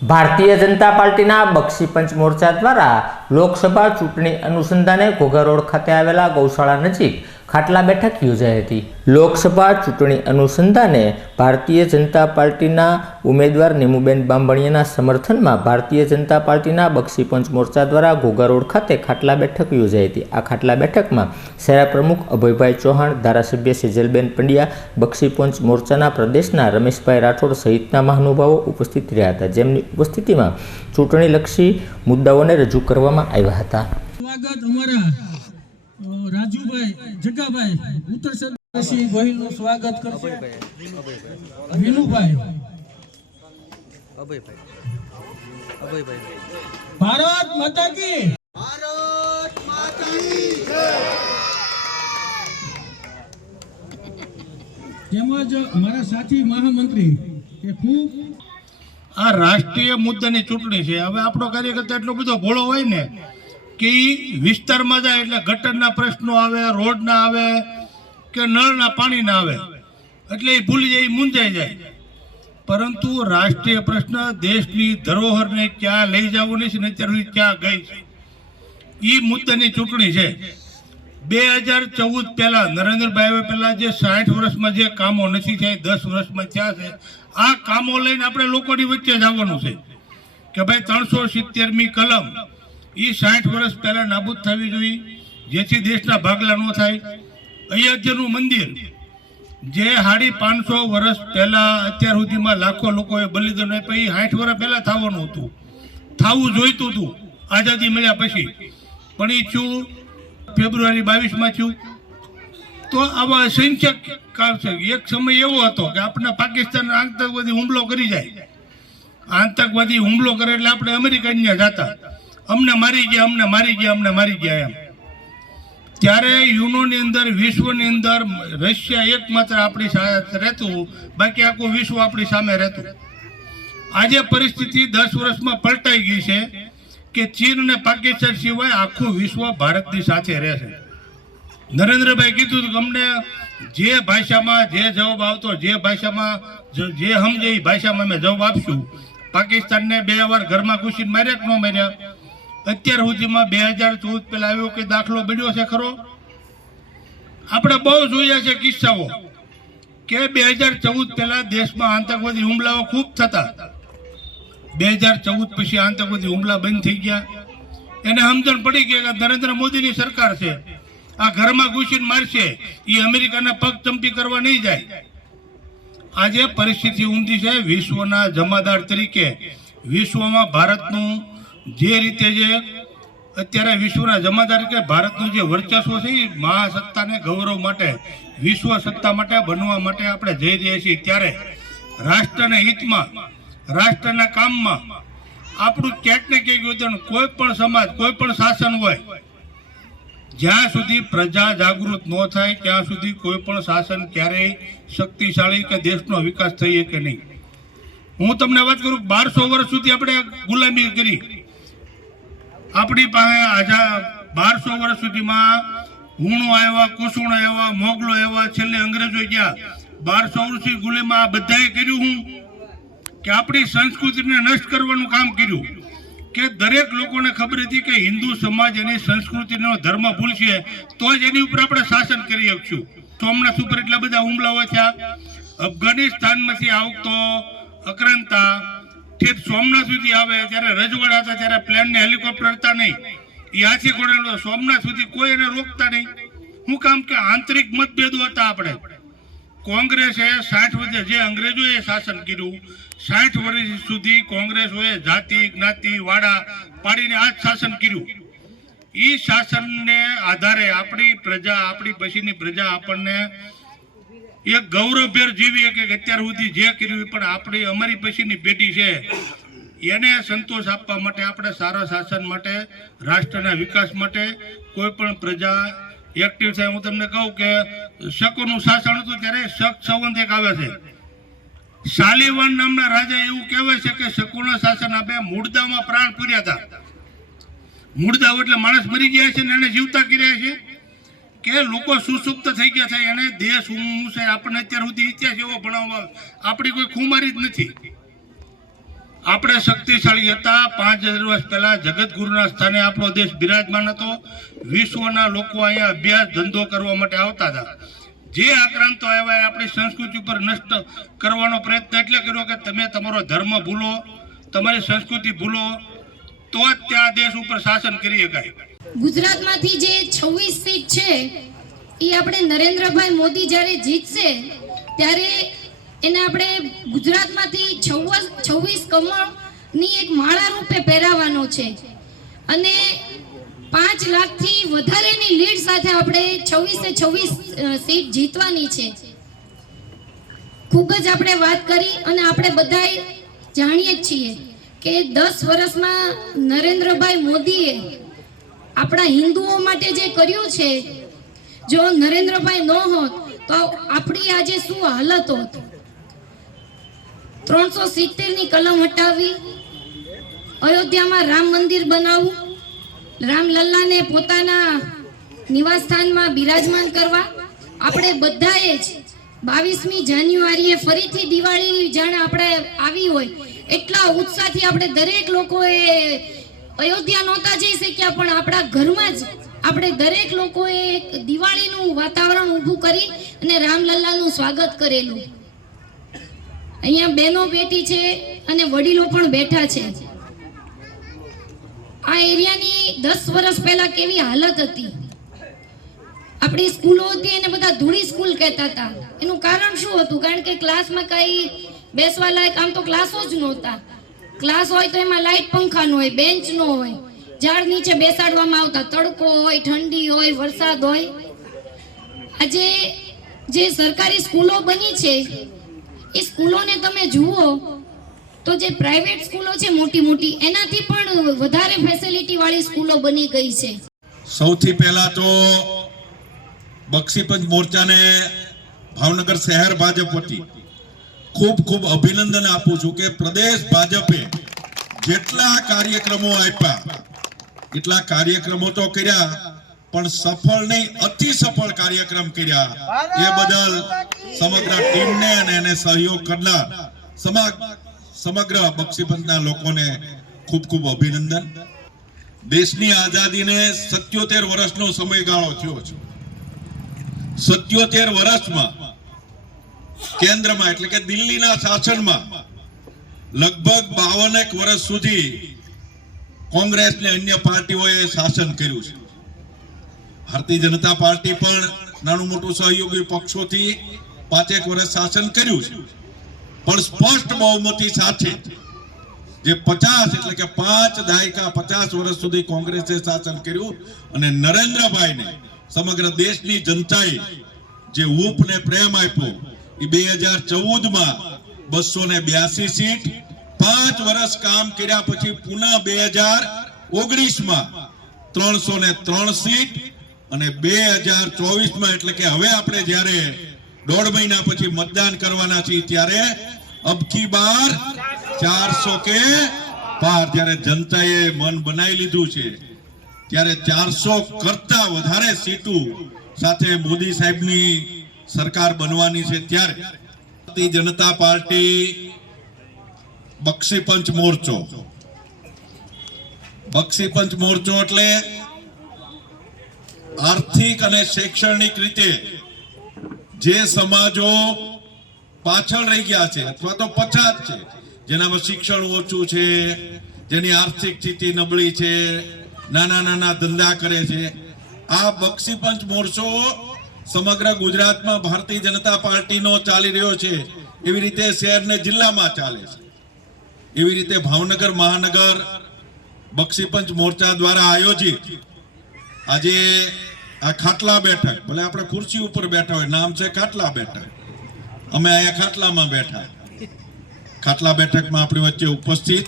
ભારતીય જનતા પાર્ટીના બક્ષી પંચ મોરચા દ્વારા લોકસભા ચૂંટણી અનુસંધાને ઘોઘા રોડ ખાતે આવેલા ગૌશાળા નજીક ખાટલા બેઠક યોજાઈ હતી. લોકસભા ચૂંટણી અનુસંધાને ભારતીય જનતા પાર્ટીના ઉમેદવાર નેમુબેન બાંભણિયાના સમર્થનમાં ભારતીય જનતા પાર્ટીના બક્ષી પંચ મોરચા દ્વારા ઘોઘા રોડ ખાતે ખાટલા બેઠક યોજાઈ હતી. આ ખાટલા બેઠકમાં શહેરા પ્રમુખ અભયભાઈ ચૌહાણ, ધારાસભ્ય સેજલબેન પંડ્યા, બક્ષી પંચ મોરચાના પ્રદેશના રમેશભાઈ રાઠોડ સહિતના મહાનુભાવો ઉપસ્થિત રહ્યા હતા. જેમની ઉપસ્થિતિમાં ચૂંટણીલક્ષી મુદ્દાઓને રજૂ કરવામાં આવ્યા હતા. સ્વાગત અમારા રાજુભાઈ જગાભાઈ ઉત્તર સરદેશી ગોહિલનું સ્વાગત કરશે. વિનુભાઈ. અભયભાઈ અભયભાઈ ભારત માતા કી તેમજ મારા સાથી મહામંત્રી કે ખૂબ આ રાષ્ટ્રીય મુદ્દાની ચૂંટણી છે. હવે આપણો કાર્યકર્તા એટલો બધો ભોળો હોય ને કે વિસ્તારમાં જાય એટલે ગટરના પ્રશ્નો આવે, રોડના આવે કે નળના પાણીના આવે. એટલે એ ભૂલી જાય મૂંઝાઈ જાય. પરંતુ રાષ્ટ્રીય પ્રશ્ન દેશની ધરોહરને ક્યાં લઈ જવું છે ને અત્યાર ક્યાં ગઈ છે? એ મુદ્દાની ચૂંટણી છે. બે હજાર ચૌદ પહેલા નરેન્દ્રભાઈ પહેલા જે સાઠ વર્ષમાં જે કામો નથી થયા, દસ વર્ષમાં થયા છે, આ કામો લઈને આપણે લોકોની વચ્ચે જ આવવાનું છે. કે ભાઈ ત્રણસો સિત્તેરમી કલમ એ સાઠ વર્ષ પહેલા નાબૂદ થવી જોઈએ, જેથી દેશના ભાગલા ન થાય. અયોધ્યાનું મંદિર, જે સાડી પાંચસો વર્ષ પહેલા અત્યાર સુધીમાં લાખો લોકોએ બલિદાન આપ્યા એ સાઠ વર્ષ પહેલા થવાનું હતું. થવું જોઈતું હતું, આઝાદી મળ્યા પછી. પણ એ છું ફેબ્રુઆરી બાવીસમાં છું તો આવા અસંખ્ય કાર છે. એક સમય એવો હતો કે આપણે પાકિસ્તાન આતંકવાદી હુમલો કરી જાય. આતંકવાદી હુમલો કરે એટલે આપણે અમેરિકા ત્યાં જતા. અમને મારી ગયા, અમને મારી ગયા, અમને મારી ગયા એમ. ત્યારે યુનોની અંદર, વિશ્વની અંદર રશિયા એકમાત્ર આપણી સાથે રહેતું, બાકી આખું વિશ્વ આપણી સામે રહેતું. આજે પરિસ્થિતિ દસ વર્ષમાં પલટાઈ ગઈ છે કે ચીન અને પાકિસ્તાન સિવાય આખું વિશ્વ ભારતની સાથે રહેશે નરેન્દ્રભાઈ કીધું કે અમને જે ભાષામાં જે જવાબ આવતો, જે ભાષામાં જે સમજે એ ભાષામાં અમે જવાબ આપશું. પાકિસ્તાનને બે વાર ઘરમાં ઘૂસીને માર્યા કે ન માર્યા? અત્યાર સુધીમાં બે હજાર ચૌદ પહેલાં આવ્યો કે દાખલો બન્યો છે ખરો? આપણે બહુ જોયા છે કિસ્સાઓ કે બે હજાર ચૌદ પહેલા દેશમાં આતંકવાદી હુમલાઓ ખૂબ થતા. બે હજાર ચૌદ પછી આતંકવાદી હુમલા બંધ થઈ ગયા. એને સમજણ પડી ગઈ કે નરેન્દ્ર મોદીની સરકાર છે. આ ઘરમાં ઘૂસીને મારશે. એ અમેરિકાના પગ ચંપી કરવા નહીં જાય. આજે પરિસ્થિતિ ઊંધી છે વિશ્વના જમાદાર તરીકે. વિશ્વમાં ભારતનું જે રીતે જે અત્યારે વિશ્વના જમાદાર કે ભારતનું જે વર્ચસ્વ છે એ મહાસત્તાને ગૌરવ માટે, વિશ્વ સત્તા માટે, બનવા માટે આપણે જઈ રહ્યા છીએ. ત્યારે રાષ્ટ્રના હિતમાં, રાષ્ટ્રના કામમાં આપણું ક્યાંક ને ક્યાંક યોગદાન કોઈ પણ સમાજ, કોઈ પણ શાસન હોય, જ્યાં સુધી પ્રજા જાગૃત ન થાય, ત્યાં સુધી કોઈ પણ શાસન ક્યારેય શક્તિશાળી કે દેશનો વિકાસ થઈ કે નહીં. હું તમને વાત કરું, બારસો વર્ષ સુધી આપણે ગુલામી કરી. આપણી પાસે આજા બારસો વર્ષ સુધીમાં હુણો આવ્યા કુસુણ આવ્યા, મોગલો આવ્યા. છેલ્લે અંગ્રેજો ગયા. બારસો વર્ષથી ગુલેમાં આ બધાએ કર્યું હું કે આપણી સંસ્કૃતિને નષ્ટ કરવાનું કામ કર્યું. કે દરેક લોકોને ખબર હતી કે હિન્દુ સમાજ એની સંસ્કૃતિનો ધર્મ ભૂલશે તો જ એની ઉપર આપણે શાસન કરી શકશું સોમનાથ ઉપર એટલા બધા હુમલાઓ થયા. અફઘાનિસ્તાનમાંથી આવતો અક્રાંતા ઠેઠ સોમનાથ સુધી આવે. ત્યારે રજવાડા હતા, ત્યારે પ્લેન ને હેલિકોપ્ટર હતા નહીં. એ આથી ઘોડે સોમનાથ સુધી કોઈ એને રોકતા નહીં. હું કામ કે આંતરિક મતભેદો હતા આપણે. કોંગ્રેસે સાઠ વર્ષે જે અંગ્રેજોએ શાસન કર્યું, સાઠ વર્ષ સુધી કોંગ્રેસોએ જાતિ, જ્ઞાતિ, વાડા પાડીને આ શાસન કર્યું. એ શાસનને આધારે આપણી પ્રજા, આપણી પછીની પ્રજા આપણને એક ગૌરવભેર જીવી કે અત્યાર સુધી જે કર્યું પણ આપણી અમારી પછીની પેઢી છે. એને સંતોષ આપવા માટે, આપણે સારા શાસન માટે, રાષ્ટ્રના વિકાસ માટે કોઈ પણ પ્રજા એક્ટિવ થાય હું તમને કહું કે શકોનું શાસન હતું ત્યારે શક સંવંત એક આવે છે. શાલિવાન નામના રાજા એવું કહેવાય છે કે શકુના શાસન આપે મૂળદામાં પ્રાણ પૂર્યા હતા. મૂળદાવ એટલે માણસ મરી ગયા છે ને એને જીવતા કર્યા છે. કે લોકો સુસુપ્ત થઈ ગયા છે, એને દેશ હું છે, આપણને અત્યાર સુધી ઇતિહાસ એવો ભણાવવા આપણી કોઈ ખુમારી જ નથી. આપણે શક્તિશાળી હતા, પાંચ હજાર વર્ષ પહેલા જગતગુરુના સ્થાને આપણો દેશ બિરાજમાન હતો. વિશ્વના લોકો અહીંયા અભ્યાસ ધંધો કરવા માટે આવતા હતા. જે આક્રાંતો આવ્યા એ આપણી સંસ્કૃતિ ઉપર નષ્ટ કરવાનો પ્રયત્ન એટલે કર્યો કે તમે તમારો ધર્મ ભૂલો, તમારી સંસ્કૃતિ ભૂલો, તો જ ત્યાં દેશ ઉપર શાસન કરી શકાય. ગુજરાતમાંથી જે છવ્વીસ સીટ છે, એ આપણે નરેન્દ્રભાઈ મોદી જ્યારે જીતશે, ત્યારે એને આપણે ગુજરાતમાંથી છવ્વીસ છવ્વીસ કમળની એક માળા રૂપે પહેરાવાનો છે. અને પાંચ લાખથી વધારેની લીડ સાથે આપણે છવ્વીસે છવ્વીસ સીટ જીતવાની છે. ખૂબ જ આપણે વાત કરી અને આપણે બધાય જાણીએ જ છીએ કે દસ વર્ષમાં નરેન્દ્રભાઈ મોદીએ આપણા હિન્દુઓ માટે જે કર્યું છે, જો નરેન્દ્રભાઈ ન હોત, તો આપણી આજે શું હાલત હોત? ત્રણસો સિત્તેરની કલમ હટાવી, અયોધ્યામાં રામ મંદિર બનાવવું રામલલ્લાને પોતાના નિવાસસ્થાનમાં બિરાજમાન કરવા, આપણે બધાએ જ બાવીસમી જાન્યુઆરીએ ફરીથી દિવાળી જાણે આપણે આવી હોય, એટલા ઉત્સાહથી આપણે દરેક લોકોએ અયોધ્યા નહોતા જઈ શક્યા, પણ આપણા ઘરમાં જ આપણે દરેક લોકોએ એક દિવાળીનું વાતાવરણ ઊભું કરી અને રામલલ્લાનું સ્વાગત કરેલું. અહીંયા બહેનો બેઠી છે અને વડીલો પણ બેઠા છે. આ એરિયાની દસ વર્ષ પહેલા કેવી હાલત હતી? આપણી સ્કૂલો હતી એને બધા ધૂળી સ્કૂલ કહેતા હતા. એનું કારણ શું હતું? કારણ કે ક્લાસમાં કઈ બેસવા લાયક આમ તો ક્લાસો જ નહોતા. ક્લાસ હોય તો એમાં લાઇટ પંખા નો હોય બેન્ચ નો હોય, ઝાડ નીચે બેસાડવામાં આવતા તડકો હોય, ઠંડી હોય, વરસાદ હોય. આજે જે સરકારી સ્કૂલો બની છે, એ સ્કૂલોને તમે જુઓ તો જે પ્રાઇવેટ સ્કૂલો છે મોટી મોટી, એનાથી પણ વધારે ફેસિલિટી વાળી સ્કૂલો બની ગઈ છે. સૌથી પહેલા તો બક્ષીપંચ મોરચાને ભાવનગર શહેર ભાજપ વતી ખૂબ ખૂબ અભિનંદન આપું છું કે પ્રદેશ ભાજપે જેટલા કાર્યક્રમો આપ્યા, એટલા કાર્યક્રમો તો કર્યા, પણ સફળ નહીં, અતિ સફળ કાર્યક્રમ કર્યા. એ બદલ સમગ્ર ટીમને અને એને સહયોગ કરનાર સમગ્ર બક્ષીપંથના લોકોને ખૂબ ખૂબ અભિનંદન. દેશની આઝાદીને સત્યોતેર વર્ષનો સમયગાળો થયો છે. સત્યોતેર વર્ષમાં કેન્દ્રમાં, એટલે કે દિલ્હીના શાસનમાં, લગભગ બાવનેક વર્ષ સુધી કોંગ્રેસ ને અન્ય પાર્ટીઓએ શાસન કર્યું છે. ભારતીય જનતા પાર્ટી પણ નાનું મોટું સહયોગી પક્ષોથી પાંચેક વર્ષ શાસન કર્યું છે. પણ સ્પષ્ટ બહુમતી સાથે જે પચાસ એટલે કે પાંચ દાયકા પચાસ વર્ષ સુધી કોંગ્રેસે શાસન કર્યું અને નરેન્દ્રભાઈને સમગ્ર દેશની જનતાએ જે હૂફ ને પ્રેમ આપ્યો બે હજાર ચૌદમાં બસો ને બ્યાસી સીટ, પાંચ વર્ષ કામ કર્યા પછી પુનઃ બે હજાર ઓગણીસમાં ત્રણસો ને ત્રણ સીટ અને બે હજાર ચોવીસમાં એટલે કે હવે આપણે જ્યારે દોઢ મહિના પછી મતદાન કરવાના છીએ ત્યારે અબકી બાર ચારસો કે પાર જ્યારે જનતાએ મન બનાવી લીધું છે, ત્યારે ચારસો કરતા વધારે સીટો સાથે મોદી સાહેબની સરકાર બનવાની છે ત્યારે ભારતીય જનતા પાર્ટી બક્ષીપંચ મોરચો. બક્ષીપંચ મોરચો એટલે આર્થિક અને શૈક્ષણિક રીતે જે સમાજો પાછળ રહી ગયા છે અથવા તો પછાત છે, જેનામાં શિક્ષણ ઓછું છે, જેની આર્થિક સ્થિતિ નબળી છે, નાના નાના ધંધા કરે છે, આ બક્ષીપંચ મોરચો સમગ્ર ગુજરાતમાં ભારતીય જનતા પાર્ટીનો ચાલી રહ્યો છે. એવી રીતે શહેર ને જિલ્લામાં ચાલે છે. એવી રીતે ભાવનગર, મહાનગર, બક્ષીપંચ મોરચા દ્વારા આયોજિત આજે આ ખાટલા બેઠક, ભલે આપણે ખુરશી ઉપર બેઠા હોય, નામ છે ખાટલા બેઠક. અમે અહીંયા ખાટલામાં બેઠા. ખાટલા બેઠકમાં આપણી વચ્ચે ઉપસ્થિત